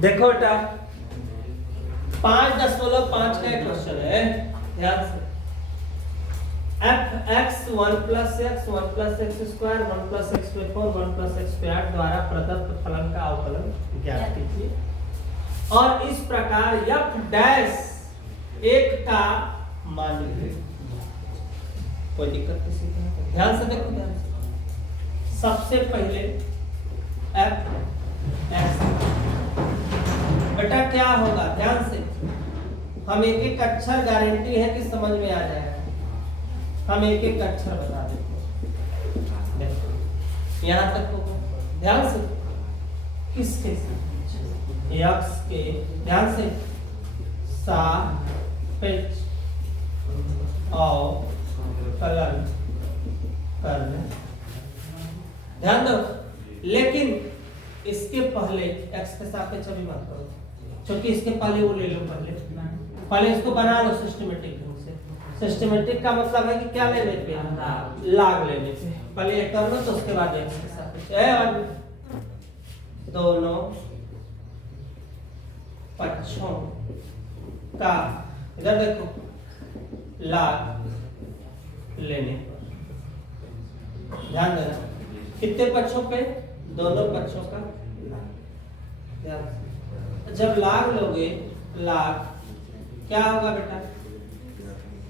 देखो बेटा 5.5 का एक क्वेश्चन है, ध्यान से। f(x) 1 + x 1 + x square 1 + x पे 4 1 + x पे 8 द्वारा प्रदत्त फलन का अवकलन ज्ञात कीजिए। और इस प्रकार f' एक का मान लिखिए। कोई दिक्कत किसी को नहीं? ध्यान से देखो, ध्यान से। सबसे पहले f(x) बेटा क्या होगा, ध्यान से। हम एक एक अक्षर गारंटी है कि समझ में आ जाएगा। हम एक एक अक्षर बता देते हैं। यहां तक होगा, ध्यान से। किसके यक्स के, ध्यान से, सापेक्ष अवकलन करने, ध्यान दो। लेकिन इसके पहले x के सापेक्ष अभी मत करो, क्योंकि इसके पहले वो ले लो। पहले इसको बना लो सिस्टमेटिक ढंग से। सिस्टमेटिक का मतलब है कि क्या लेने पे, लाग लेने पे। पहले ये कर लो तो उसके बाद x के सापेक्ष दोनों पक्षों का, इधर देखो, लाग लेने पर, ध्यान देना। कितने पक्षों पे, दोनों पक्षों का लाग। जब लाग लोगे, लाग क्या होगा बेटा,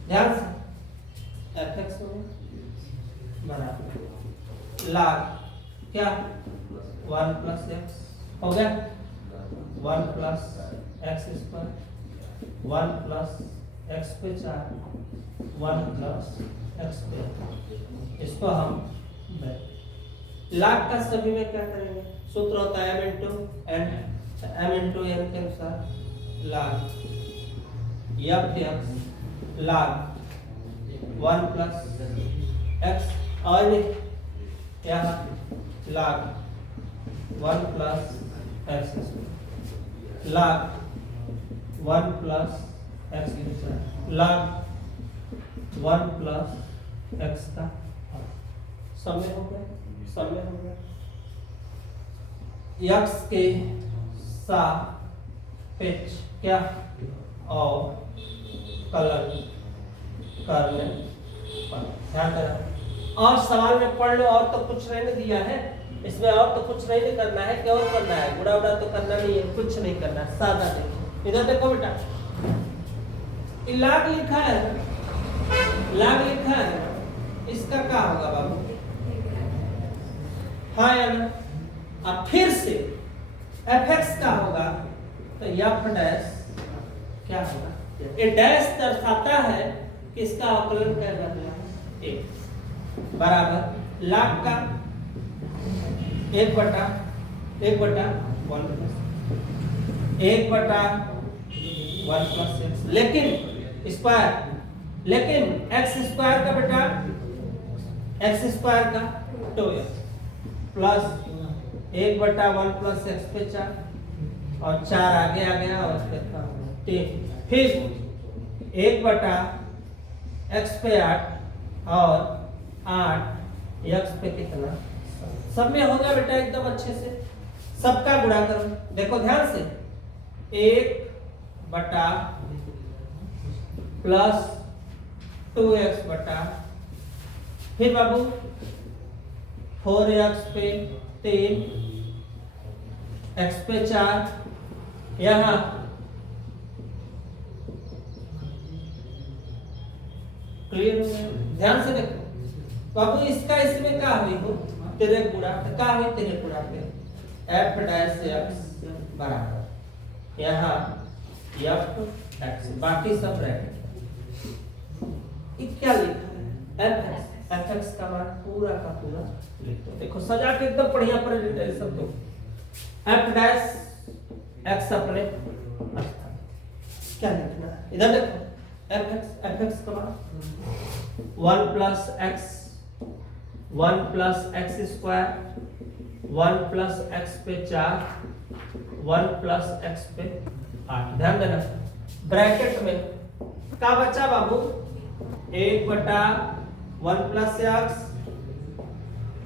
ध्यान से, f(x) बराबर लाग क्या, 1 + x हो गया, 1 + x स्क्वायर 1 + x पे 4 1 + x पे। इसको हम लाग का सभी में क्या करेंगे, सूत्र होता है m × n के अनुसार लाग f(x) लाग 1 + x और यहाँ लाग 1 + x लाग 1 + x लाग 1 + x का समय हो गया, समय हो गया। x के सापेक्ष क्या अवकलन करने पर, ध्यान देना। और सवाल में पढ़ लो, और तो कुछ नहीं दिया है इसमें, और तो कुछ नहीं करना है। क्या और करना है, गुणा उड़ा तो करना नहीं है, कुछ नहीं करना है, सादा देखो। इधर देखो बेटा, लाग लिखा है, लाग लिखा है, इसका क्या होगा बाबू, हाँ या ना। अब फिर से f(x) का होगा तो f' क्या होगा, ये डैश दर्शाता है कि इसका अवकलन क्या कर रहा है, 1 बराबर लाग का 1 बटा 1 + x, लेकिन स्क्वायर, लेकिन x स्क्वायर का बेटा, x स्क्वायर का 2x प्लस 1 बटा 1 + x पे 4 और 4 आगे आ गया और 3, फिर 1 बटा x पे 8 और 8 x पे कितना, सब में हो गया बेटा एकदम अच्छे से। सबका गुणा करो, देखो ध्यान से, 1 बटा प्लस 2x बटा, फिर बाबू 4x पे 3 x पे 4, यहाँ क्लियर हो गया, ध्यान से देखो। बाबू इसका इसमें क्या हुई हो, तेरे गुणा क्या हुई, तेरे गुणा पे f' बराबर यहाँ f(x), बाकी सब रहे। क्या लिखा है, f(x) का मान पूरा का पूरा लिख दो। देखो सजा के एकदम बढ़िया पर डिटेल सब दो। f' अपने क्या लिखना है, इधर देखो, f(x) का मान 1 + x 1 + x स्क्वायर 1 + x पे 4 1 + x पे 8, ध्यान देना। ब्रैकेट में क्या बचा बाबू, 1 बटा 1 + x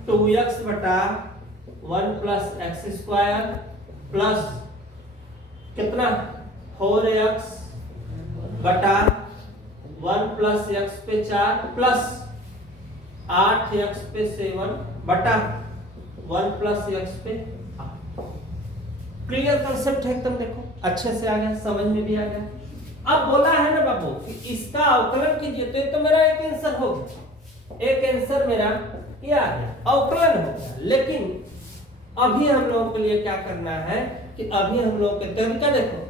2x बटा 1 + x स्क्वायर प्लस कितना 4x बटा 1 प्लस x पे 4 प्लस 8x पे 7 बटा 1 प्लस x पे 8। क्लियर कंसेप्ट है एकदम, देखो अच्छे से आ गया, समझ में भी आ गया। अब बोला है ना बाबू कि इसका अवकलन कीजिए, तो मेरा एक आंसर हो गया, एक आंसर मेरा क्या आ गया, अवकलन हो गया। लेकिन अभी हम लोगों के लिए क्या करना है कि अभी हम लोग के तरीका देखो,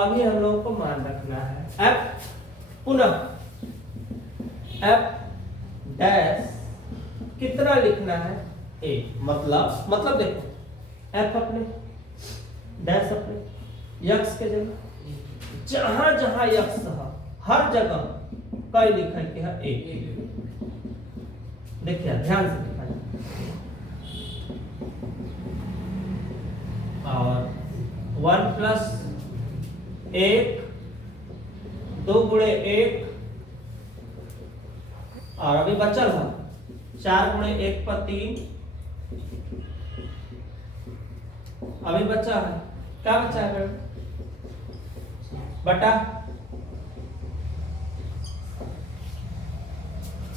अभी हम लोगों को मान रखना है f पुनः f डैश कितना लिखना है a, मतलब देखो f अपने डैश अपने x के जगह जहां जहां x है हर जगह कई लिखा के है a। देखिए ध्यान से लिखा और 1 प्लस 1 2 गुणे 1 और अभी बचल है 4 गुणे 1 पर 3, अभी बचा है क्या बचा है बटा,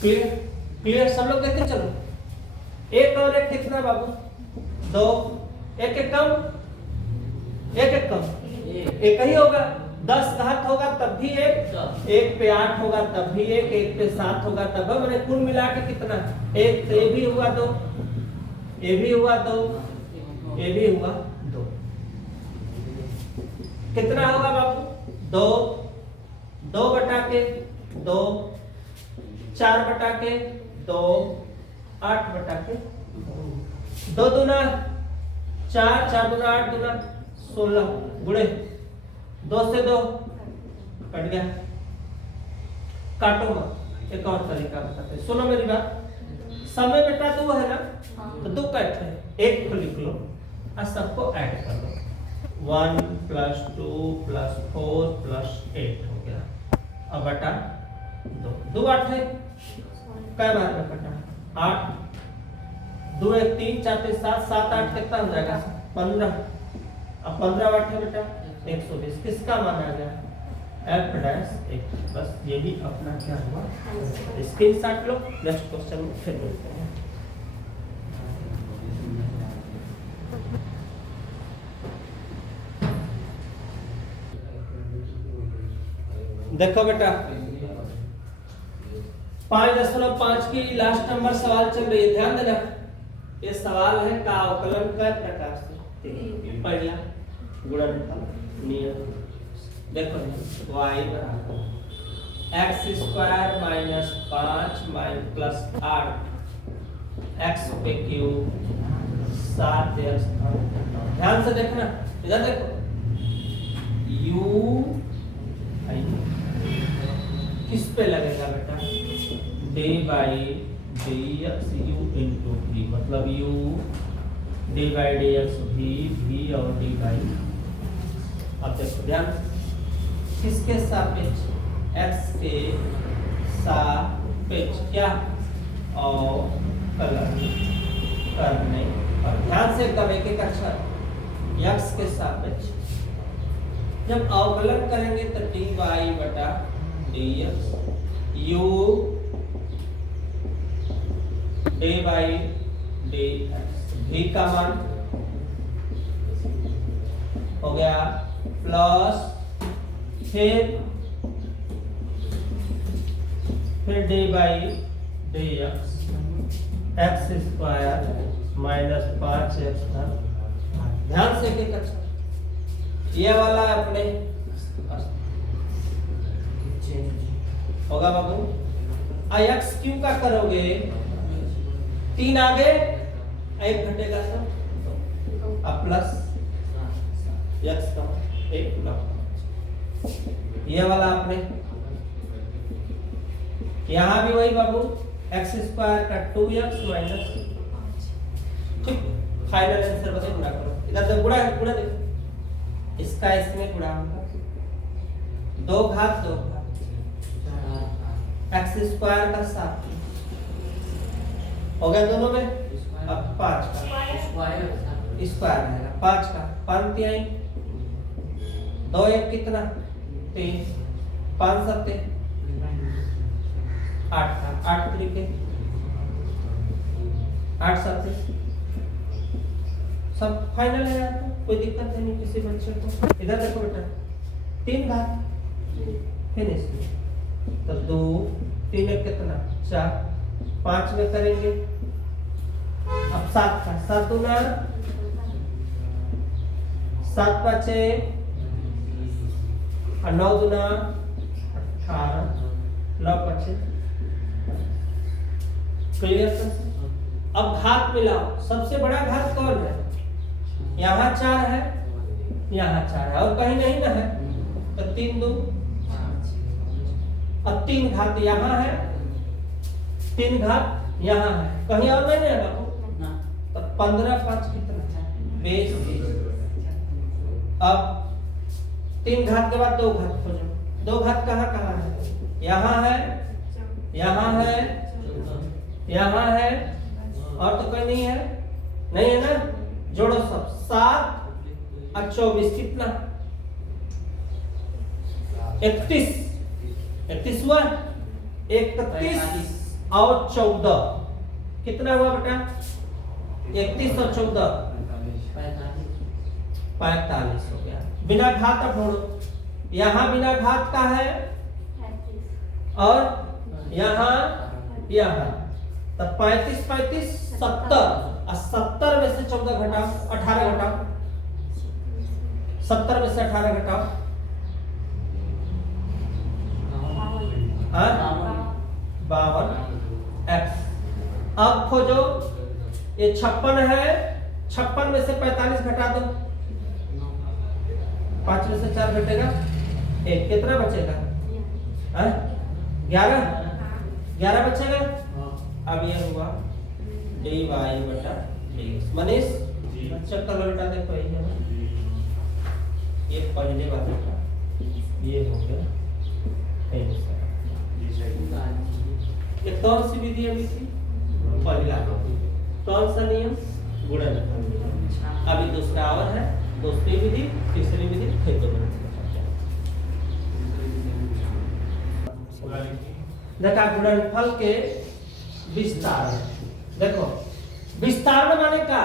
क्लियर सब लोग देखे चलो। एक और एक कितना बाबू 2, एक एक कम एक ही होगा, 10 घात होगा तब भी एक पे 8 होगा तब भी एक पे 7 होगा तब, मैंने कुल मिला के कितना एक, तो ये भी हुआ 2, ये भी हुआ 2, ये भी हुआ 2, कितना होगा बाबू 2, 2 बटा के 2, 4 बटा के 2, 8 बटा के 2 दूना 4, 4 दूना 8 दूना 16 गुणे 2 से 2 कट गया, काटो मत, एक और तरीका बताते हैं, सुनो मेरी बात। समय बेटा 2 है ना, तो 2 कट है, 1 को लिख लो और सबको ऐड कर लो, 1 प्लस 2 प्लस 4 प्लस 8 हो गया, अब बटा 2, 2 8 है, कै बार में कटा 8, 2 1 3 4 5 7 7 8 कितना हो जाएगा 15, अब 15 8 है बेटा 120, किसका मान आ गया f डैश 1। बस ये भी अपना क्या हुआ स्क्रीनशॉट लो, नेक्स्ट क्वेश्चन में फिर मिलते हैं। देखो बेटा 5.5 की लास्ट नंबर सवाल चल रही है, ध्यान देना। ये सवाल है का अवकलन कई प्रकार से, पहला गुणनफल नियम, देखो y बराबर x square minus 5 plus 8 x पे क्यूब 7x। ध्यान से देखना, इधर देखो u किस पे लगेगा बेटा d by dx u into v, मतलब u d by dx v और d बाई, अब देखो ध्यान किसके सापेक्ष x के सापेक्ष क्या अवकलन करने, और ध्यान से एकदम एक एक अक्षर x के सापेक्ष जब अवकलन करेंगे तो dy बटा dx u d by dx v का मान हो गया प्लस फिर d by dx x square minus 5x था। ध्यान से एक अच्छा ये वाला अपने होगा बाबू, x क्यों का करोगे 3 आगे 1 घटेगा सब, अब प्लस x का 1 प्लस ये वाला आपने, यहां भी वही बाबू x स्क्वायर का 2x माइनस, ठीक, फाइनल आंसर बता गुणा करो, इधर से गुणा देखो इसका इसमें गुणा होगा 2 घात 2 x स्क्वायर का 7 हो गया दोनों में, अब 5 का स्क्वायर आएगा 5 का 5 तिहाई 2 1 कितना 3, 5 7 8 था, 8 तरीके 8 7 सब फाइनल है यार, कोई दिक्कत है नहीं किसी बच्चे को। इधर देखो बेटा 3 घात फिनिश। तो 2 3 एक कितना 4, 5 में करेंगे। अब 7 का 7 दूना 7 5 और 9 दूना 18, 9 5 क्लियर। अब घात मिलाओ, सबसे बड़ा घात कौन है? यहाँ 4 है, यहाँ 4 है और कहीं नहीं ना है, तो 3 2। अब 3 घात यहाँ है, 3 घात यहाँ है, कहीं और नहीं है बाबू। तो 15 5 कितना 20। अब 3 घात के बाद 2 घात खोजो। 2 घात कहाँ कहाँ है? यहाँ है, यहाँ है, यहाँ है और तो कोई नहीं है, नहीं है ना। जोड़ो सब, 7 और 24 कितना 31। 31 हुआ, 31 और 14 कितना हुआ बेटा? 31 और 14 45 हो गया। बिना घात अब ढूंढो, यहाँ बिना घात का है और यहाँ यहाँ, तब 35 35 70 और 70 में से 14 घटाओ, 18 घटाओ, 70 में से 18 घटाओ, 52 x। अब खोजो, ये 56 है, 56 में से 45 घटा दो, 5 में से 4 घटेगा 1, कितना बचेगा? 11 बचेगा। अब ये हुआ dy बटा dx। मनीष चेक कर लो बेटा, देखो ये है, ये पहले वाला था, ये हो गया ये कौन सी विधि है मित्र? पहला। कौन सा नियम? गुणन। अभी दूसरा और है, दूसरी विधि, तीसरी विधि, फिर देखा गुणनफल के विस्तार। देखो विस्तार माने क्या?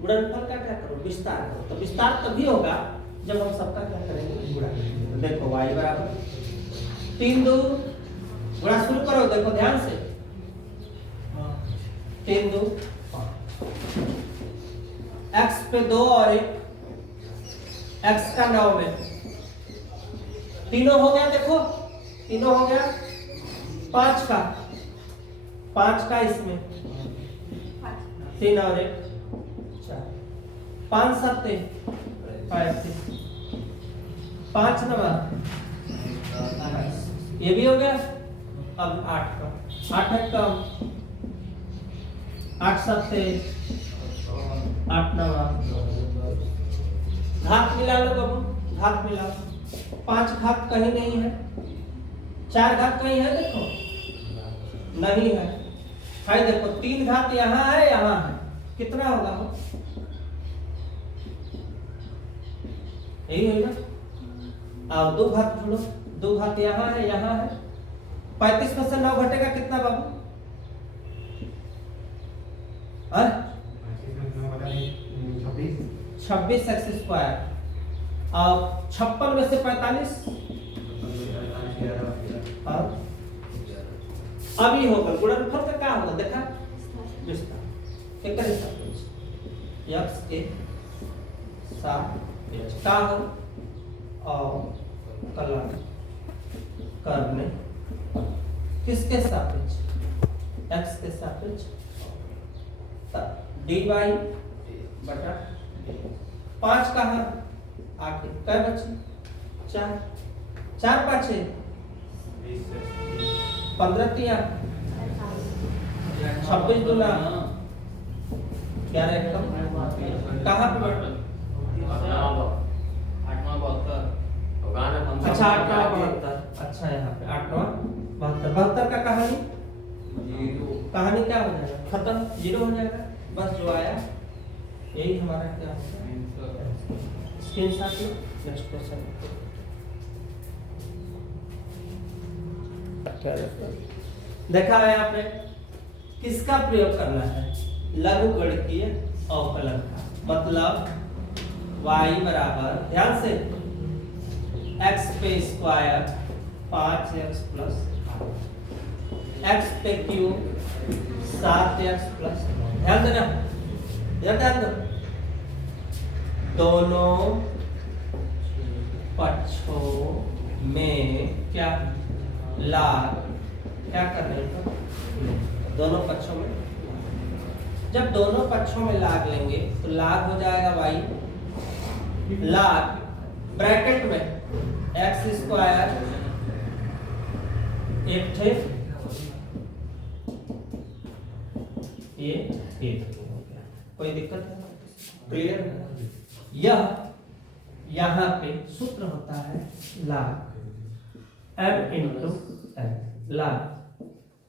गुणनफल का क्या करो? विस्तार करो। तो विस्तार तभी होगा जब हम सबका क्या करेंगे? गुणा। देखो y बराबर 3 2 गुणा शुरू करो, देखो ध्यान से 3 2 x पे 2 और 1 x का 9 में तीनों हो गया। देखो तीनों हो गया। 5 का इसमें 3 और 1 4, 5 7 35, 5 9 ये भी हो गया। अब 8 का 8 है कम, 8 7 8 9 घात मिला लो बाबू, घात मिलाओ। 5 घात कहीं नहीं है, 4 घात कहीं है? देखो नहीं है। भाई देखो 3 घात यहाँ है, यहाँ है, कितना होगा वो? यही है ना। आओ 2 घात जोड़ो, 2 घात यहाँ है, यहाँ है। 35 में से 9 घटेगा कितना बाबू? 26 एक्स स्क्वायर। अब 56 में से 45 अभी होगा। गुणनफल का क्या होगा? देखा विस्तार एक x के साथ का हो और कलन करने किसके सापेक्ष? x के सापेक्ष। dy बटा 5 का है 8 क्या बचे? 4 4 5 15 3 26 दूना 11 कम कहाँ पे? अच्छा 8 72। अच्छा यहाँ पे 8 72। 72 का कहानी क्या हो जाएगा? खत्म, 0 हो जाएगा। बस जो आया यही हमारा क्या होगा? स्क्रीनशॉट लो। नेक्स्ट क्वेश्चन देखा है यहाँ पे किसका प्रयोग करना है, लघुगणकीय अवकलन का। मतलब y बराबर, ध्यान से, x पे स्क्वायर 5x प्लस x पे क्यूब 7x प्लस, ध्यान देना, ध्यान दो, दोनों पक्षों में क्या लाग, क्या करने का, दोनों पक्षों में, जब दोनों पक्षों में लाग लेंगे तो लाग हो जाएगा y, लाग ब्रैकेट में एक्स स्क्वायर एक थे, ये कोई दिक्कत है, क्लियर है। यह यहाँ पे सूत्र होता है लाग m इंटू m, लाग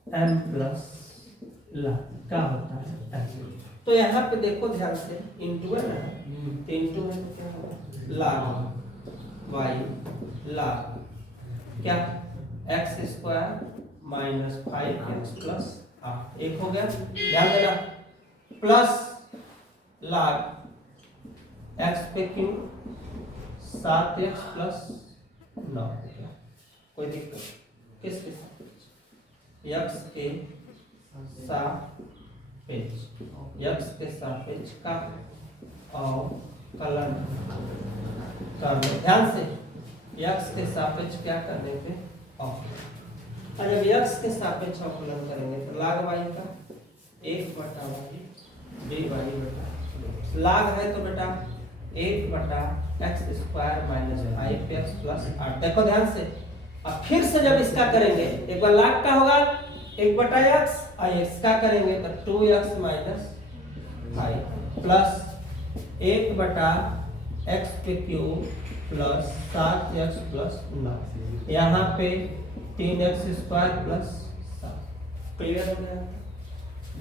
m प्लस लाग क्या होता है m। तो यहाँ पे देखो ध्यान से, इंटू है ना, तो इंटू में तो क्या होगा, लाग y लाग क्या x square minus 5x plus 8, एक हो गया, ध्यान देना, प्लस लाग x पे क्यू 7x प्लस 9, कोई दिक्कत, किसके साथ, x के सापेक्ष, x के सापेक्ष का अवकलन करने, ध्यान से, x के सापेक्ष क्या करने पे अवकलन, और जब x के सापेक्ष अवकलन करेंगे तो लाग y का 1/y dy बटा, लाग है तो बेटा 1/x square minus 5x plus 8, देखो ध्यान से। अब फिर से जब इसका करेंगे, एक बार लाग का होगा 1/x और x का करेंगे तो 2x माइनस 5 प्लस 1/x के क्यूब प्लस 7x प्लस 9, यहाँ पे 3x स्क्वायर प्लस 7, क्लियर हो गया,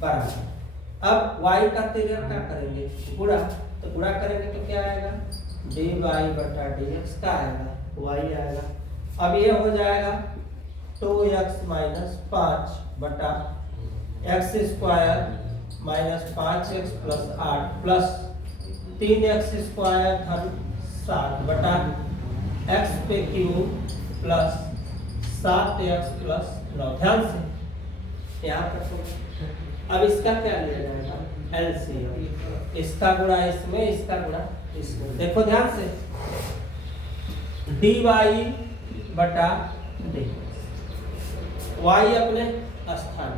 बराबर। अब y का तेरह क्या करेंगे, गुणा, तो गुणा करेंगे तो क्या आएगा, dy बटा dx का आएगा, y आएगा। अब ये हो जाएगा 2x माइनस 5 बटा x square minus 5x plus 8 plus 3x square धन 7 बटा x पे क्यूब प्लस 7x प्लस 9, ध्यान से यहाँ पर। अब इसका क्या लिया जाएगा, एलसीएम, इसका गुणा इसमें, इसका गुणा इसमें, देखो ध्यान से, dy बटा dx, y अपने स्थान,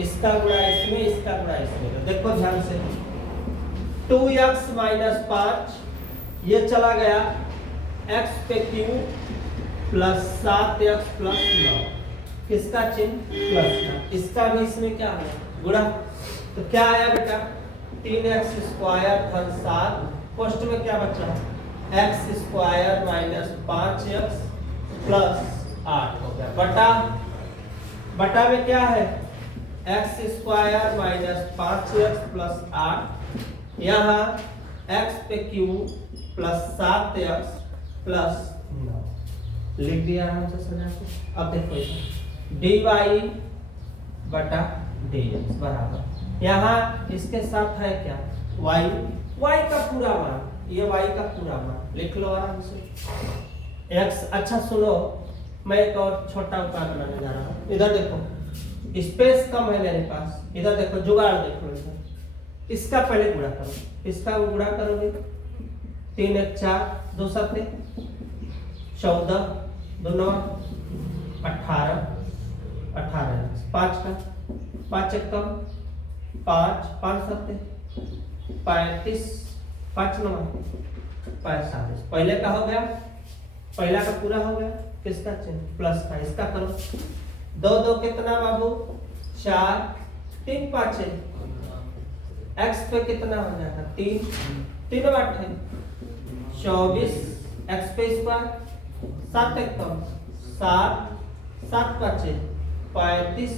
इसका गुणा इसमें, इसका गुणा इसमें, देखो ध्यान से, 2x माइनस 5 ये चला गया x पे क्यूब प्लस 7x प्लस 9, किसका चिन्ह प्लस का, इसका भी इसमें क्या है गुणा, तो क्या आया बेटा 3x स्क्वायर धन 7, पोस्ट में क्या बचा, x square minus 5x plus 8 हो गया, बटा, बटा में क्या है x square minus 5x plus 8, यहाँ x पे क्यूब प्लस 7x प्लस 9, लिख दिया हमसे सजा को। अब देखो dy बटा dx बराबर, यहाँ इसके साथ है क्या y का पूरा मान, ये y का पूरा मान लिख लो आराम से, x, अच्छा सुनो, मैं एक और छोटा उपाय बनाने जा रहा हूँ, इधर देखो स्पेस कम है मेरे पास, इधर देखो जुगाड़ देखो, इधर इसका पहले गुणा करो, इसका गुणा करोगे 3 1 4 2 7 14 2 9 18 18 5 का 5 1 कम 5 5 7 35 5 9 45, पहले का हो गया, पहला का पूरा हो गया, किसका चिन्ह प्लस का, इसका करो 2 2 कितना बाबू 4 3 5 x पे कितना हो जाएगा 3 3 8 है 24 x पे स्क्वायर 7 1 कम 7 7 5 35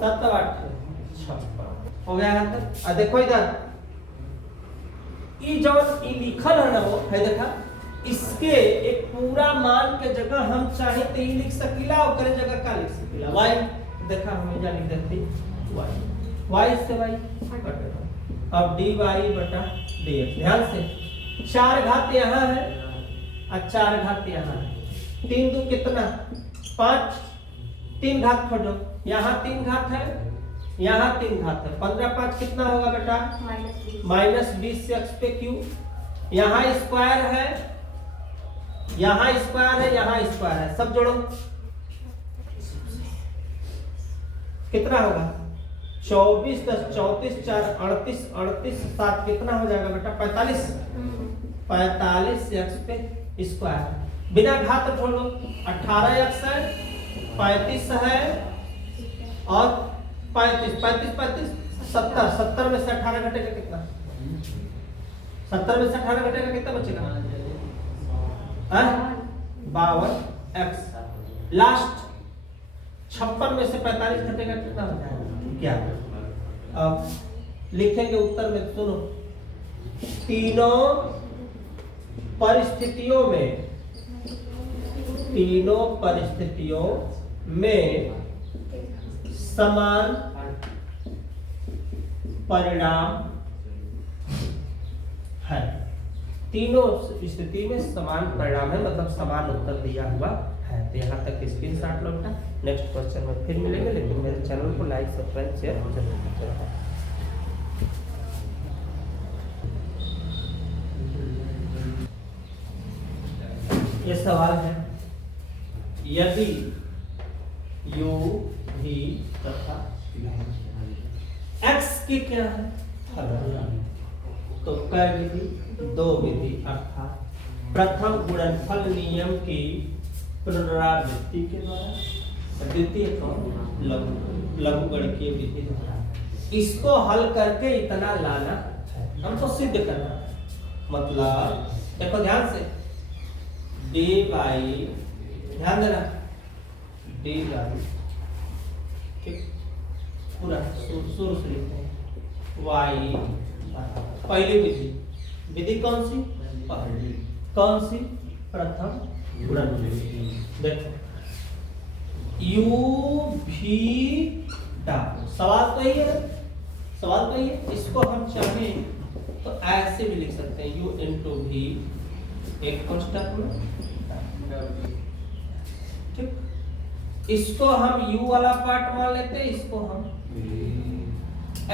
7 8 56 हो गया यहाँ तक। देखो इधर ई जो ई लिखल है ना वो है देखा, इसके एक पूरा मान के जगह हम चाहे तो ई लिख सकीला और करे जगह का लिख सकीला y। देखा हम जा लिख देती y से y। अब dy बटा dx। ध्यान से 4 घात यहाँ है और 4 घात यहाँ है। 3 दू कितना 5, 3 घात खोजो। यहाँ 3 घात है, यहाँ 3 घात है। 15 5 कितना होगा बेटा -20 से x पे q। यहाँ स्क्वायर है, यहाँ स्क्वायर है, यहाँ स्क्वायर है, सब जोड़ो कितना होगा 24 + 34 4 38 38 7 कितना हो जाएगा बेटा 45। 45 x पे स्क्वायर बिना घात छोड़ो। 18x है, 35 है और 35 35 35 70 70 में से 18 घटेगा कितना 70 में से 18 घटेगा कितना बचेगा 52x। लास्ट 56 में से 45 घटेगा कितना हो जाएगा क्या। अब लिखेंगे उत्तर में, सुनो तीनों परिस्थितियों में समान परिणाम है। तीनों स्थिति में समान परिणाम है, मतलब समान उत्तर दिया हुआ है। तो यहाँ तक स्क्रीनशॉट लो बेटा। नेक्स्ट क्वेश्चन में फिर मिलेंगे, लेकिन मेरे चैनल को लाइक सब्सक्राइब शेयर जरूर कीजिएगा। ये सवाल है, यदि u v तथा x की क्या है फलन, तो कै विधि 2 विधि अर्थात प्रथम गुणनफल नियम की पुनरावृत्ति के द्वारा, द्वितीय लघुगणकीय विधि द्वारा। इसको हल करके इतना लाना है, हमको सिद्ध करना है। मतलब देखो ध्यान से, dy ध्यान देना, dy ठीक पूरा शुरू से लिखते हैं y पहली विधि कौन सी पहली, कौन सी प्रथम गुणनफल। देखो u v w, सवाल तो यही है, सवाल तो यही है। इसको हम चाहें तो ऐसे भी लिख सकते हैं u into v एक कोष्ठक में ठीक। इसको हम u वाला पार्ट मान लेते हैं, इसको हम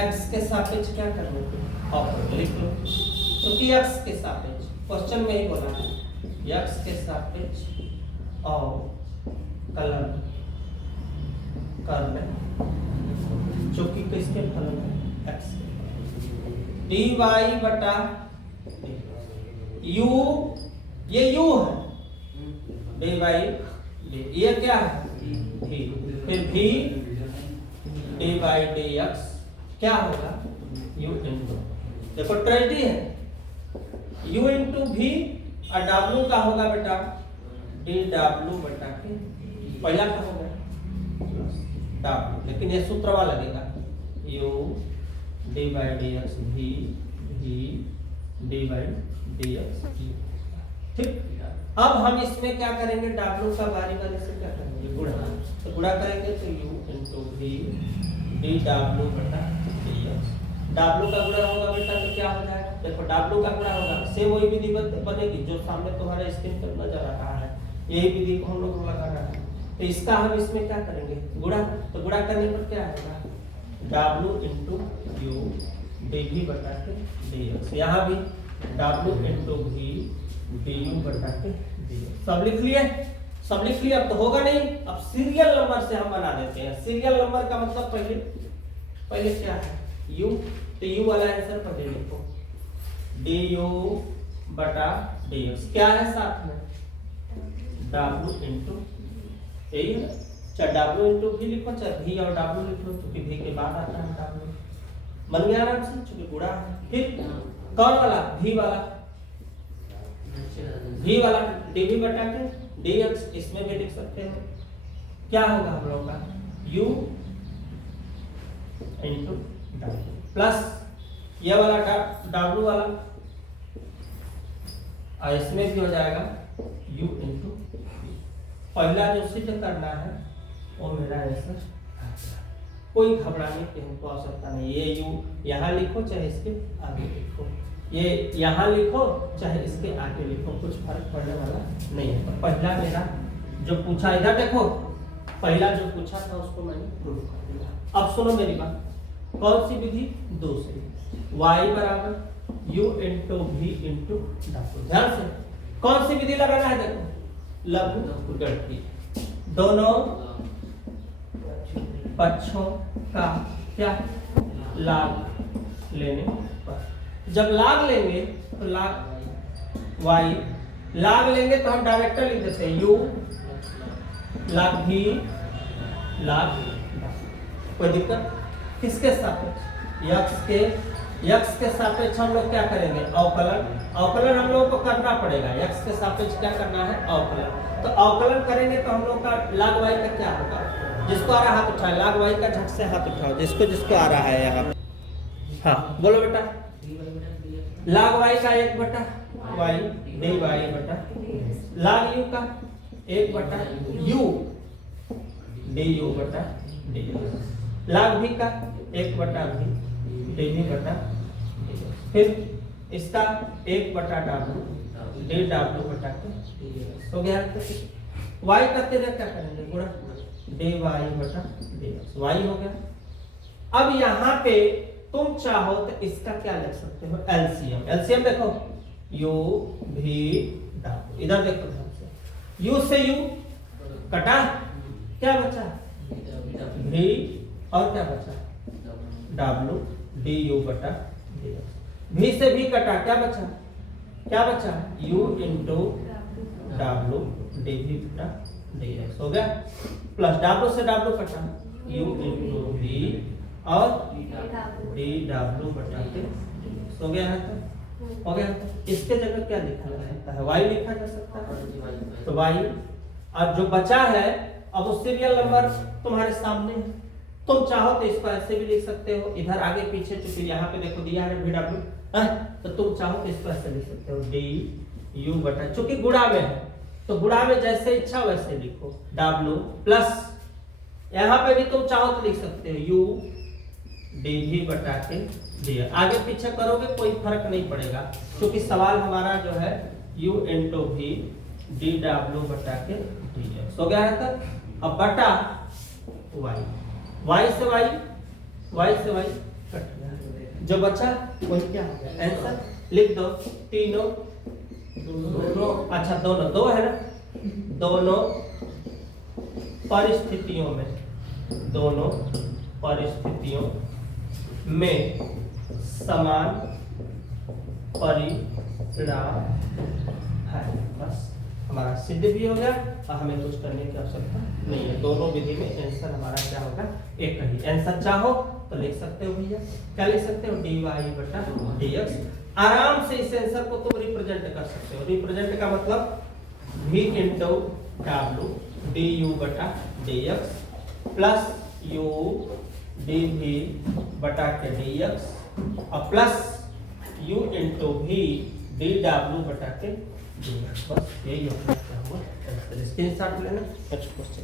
x के सापेक्ष क्या कर लेते हैं ऑपरेटर लिख लो। क्योंकि तो x के सापेक्ष क्वेश्चन में ही बोला है, x के सापेक्ष और कलन कर ले, जो कि किसके फलन है x के। dy बटा u, ये u है, dy ये क्या है v, फिर v dy dx क्या होगा u इंटू, देखो ट्रेजेडी है, u इंटू v और w का होगा बेटा dw बटा के पहला का होगा w, लेकिन ये सूत्र वाला लगेगा u dy dx v dy dx ठीक। अब हम इसमें क्या करेंगे, w का बारी बारी से क्या करेंगे गुणा, तो गुणा करेंगे तो u इंटू v dw बटा dx। w का गुणा होगा बेटा तो क्या हो जाएगा, देखो w का गुणा होगा, सेम वही विधि बनेगी जो सामने तुम्हारे स्क्रीन पर नजर आ रहा है, यही विधि को हम लोग लगा रहा है। तो इसका हम इसमें क्या करेंगे गुणा, तो गुणा करने पर क्या होगा w इंटू u dv बटा के dx। यहाँ भी w इंटू v du बटा के dx। सब लिख लिए, सब लिख लिया। अब तो होगा नहीं, अब सीरियल नंबर से हम बना देते हैं। सीरियल नंबर का मतलब पहले क्या है u, तो u वाला आंसर पहले लिखो du बटा dx क्या है साथ में w इंटू यही है, चाहे w इंटू v लिखो चाहे v और w लिख लो, क्योंकि v के बाद आता है w। बन गया आराम से, चूंकि गुणा है। फिर कौन वाला v वाला dv बटा के dx, इसमें भी लिख सकते हैं। क्या होगा हम लोगों का u इंटू w प्लस ये वाला w वाला और इसमें भी हो जाएगा u इंटू पहला जो सिद्ध करना है वो मेरा आंसर आ गया। कोई घबराने की हमको आवश्यकता नहीं। ये u यहाँ लिखो चाहे इसके आगे लिखो, ये यहाँ लिखो चाहे इसके आगे लिखो, कुछ फर्क पड़ने वाला नहीं है। तो पहला मेरा जो पूछा, इधर देखो, पहला जो पूछा था उसको मैंने प्रूव कर दिया। अब सुनो मेरी बात, कौन सी विधि? दूसरी, y बराबर u into v into w। ध्यान से कौन सी विधि लगाना है? देखो, लघु गणितीय, दोनों पक्षों का क्या लाग लेने पर। जब लाग लेंगे तो लाग y, लाग लेंगे तो हम डायरेक्ट लिख देते हैं u लाग v लाग w। कोई दिक्कत? किसके सापेक्ष? यक्स के सापेक्ष हम लोग क्या करेंगे? अवकलन। अवकलन हम लोगों को करना पड़ेगा। यक्स के सापेक्ष क्या करना है? अवकलन। तो अवकलन करेंगे तो हम लोग का लाग वाई का क्या होगा? जिसको आ रहा हाथ उठाए, लाग वाई का झट से हाथ उठाओ, जिसको जिसको आ रहा है यहाँ पे। हाँ बोलो बेटा। लाग वाई का 1/y dy बटा लाग u का 1/u du बटा dx। लाग v का 1/v dv बटा dx। फिर इसका 1/w dw बटा के हो गया। y का तेरा क्या करेंगे? गुणा dy बटा dx, y हो गया। अब यहाँ पे तुम चाहो तो इसका क्या लिख सकते हो? एलसीएम। एलसीएम देखो u v w, इधर देखो ध्यान से, u से u कटा, क्या बचा? v और क्या बचा? w du बटा dx। v से v कटा, क्या बचा? क्या बचा? u इंटू w dv बटा dx हो गया। प्लस w से w कटा, u इंटू v और dw बटा के हो गया है। तो हो गया। इसके जगह क्या लिखा जा सकता है? y लिखा जा सकता है। तो y, और जो बचा है अब वो सीरियल नंबर तुम्हारे सामने है। तुम चाहो तो इसको ऐसे भी लिख सकते हो, इधर आगे पीछे, चूंकि यहाँ पे देखो दिया है VW, तो तुम चाहो तो इसको ऐसे लिख सकते हो du बटा, चूंकि गुणा में है तो गुणा में जैसे इच्छा वैसे लिखो, w प्लस यहाँ पे भी तुम चाहो तो लिख सकते हो u dv बटा के dx। आगे पीछे करोगे कोई फर्क नहीं पड़ेगा, क्योंकि सवाल हमारा जो है u इंटू v dw बटा के dx हो गया है। तक अब बटा y, y से y कट गया, जो बचा वही क्या हो गया? आंसर लिख दो। तीनों, अच्छा दोनों, दो है ना, दोनों परिस्थितियों में समान परिणाम है। बस हमारा सिद्ध भी हो गया और हमें कुछ करने की आवश्यकता नहीं है। दोनों विधि में आंसर हमारा क्या होगा? एक ही। आंसर चाहो तो लिख सकते हो भैया, क्या लिख सकते हो? dy बटा dx। आराम से इस आंसर को तुम रिप्रेजेंट कर सकते हो। रिप्रेजेंट का मतलब v इंटू w du बटा dx प्लस u dv बटा के dx और plus u into v dw बटा के dx। बस यही होगा। स्क्रीनशॉट लेना। Next question.